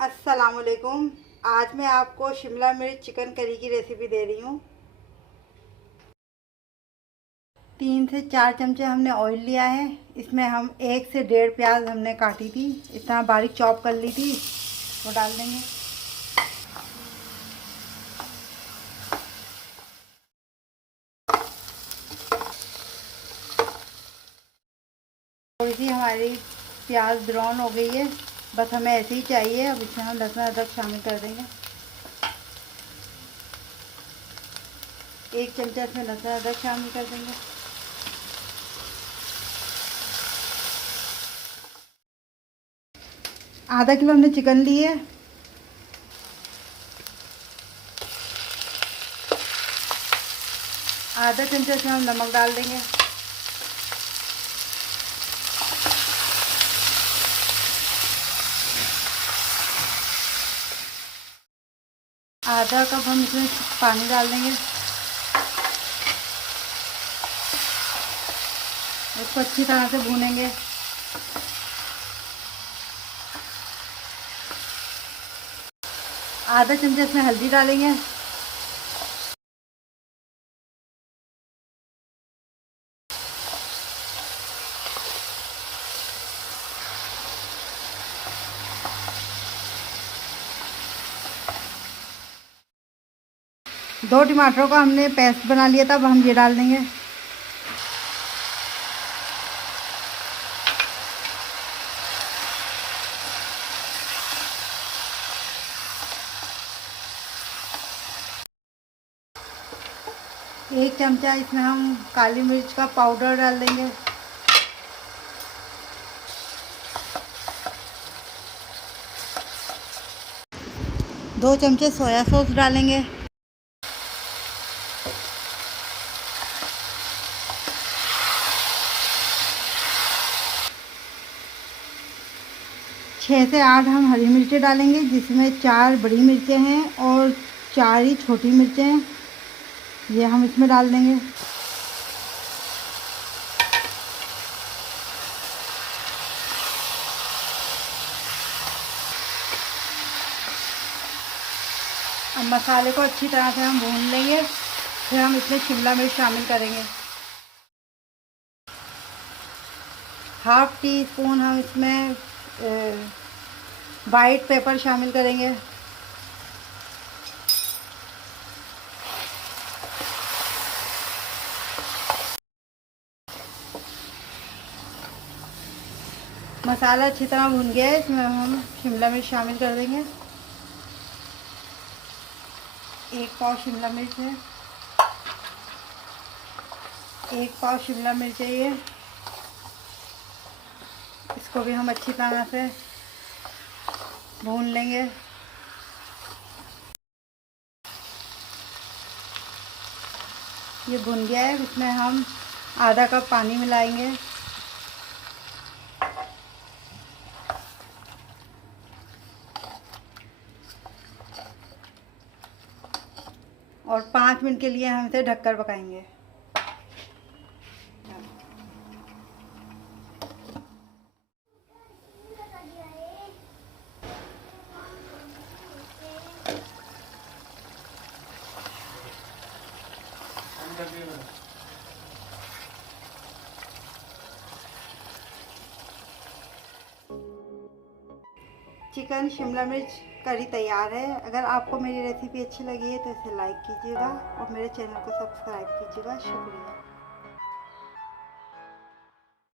अस्सलामुअलैकुम। आज मैं आपको शिमला मिर्च चिकन करी की रेसिपी दे रही हूँ। 3 से 4 चमचे हमने ऑयल लिया है। इसमें हम 1 से 1.5 प्याज हमने काटी थी, इतना बारीक चॉप कर ली थी, वो डाल देंगे। थोड़ी सी हमारी प्याज ब्राउन हो गई है, बस हमें ऐसे ही चाहिए। अब इसमें हम लहसुन अदरक शामिल कर देंगे। 1 चमचा इसमें लहसुन अदरक शामिल कर देंगे। आधा किलो हमने चिकन ली है। आधा चमचा इसमें हम नमक डाल देंगे। आधा कप हम इसमें पानी डाल देंगे। इसको अच्छी तरह से भूनेंगे। आधा चमचा इसमें हल्दी डालेंगे। दो टमाटरों का हमने पेस्ट बना लिया था, अब हम ये डाल देंगे। एक चमचा इसमें हम काली मिर्च का पाउडर डाल देंगे। दो चमचे सोया सॉस डालेंगे। छः से 8 हम हरी मिर्चें डालेंगे, जिसमें 4 बड़ी मिर्चें हैं और 4 ही छोटी मिर्चें हैं, ये हम इसमें डाल देंगे। अब मसाले को अच्छी तरह से हम भून लेंगे, फिर हम इसमें शिमला मिर्च शामिल करेंगे। हाफ टी स्पून हम इसमें वाइट पेपर शामिल करेंगे। मसाला अच्छी तरह भून गया है, इसमें हम शिमला मिर्च शामिल कर देंगे। 1 पाव शिमला मिर्च है, 1 पाव शिमला मिर्च है ये। इसको भी हम अच्छी तरह से भून लेंगे। ये भुन गया है, इसमें हम आधा कप पानी मिलाएंगे। और 5 मिनट के लिए हम इसे ढककर पकाएंगे। चिकन शिमला मिर्च करी तैयार है। अगर आपको मेरी रेसिपी अच्छी लगी है तो इसे लाइक कीजिएगा और मेरे चैनल को सब्सक्राइब कीजिएगा। शुक्रिया।